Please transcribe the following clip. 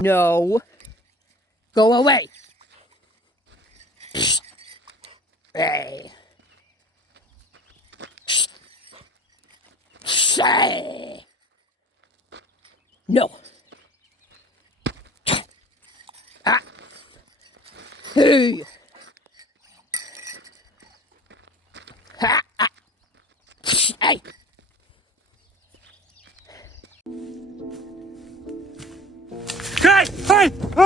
No. Go away. Hey. Say. No. Ah. Hey. Ha. Ah. Hey. Hey! Hey! Hey!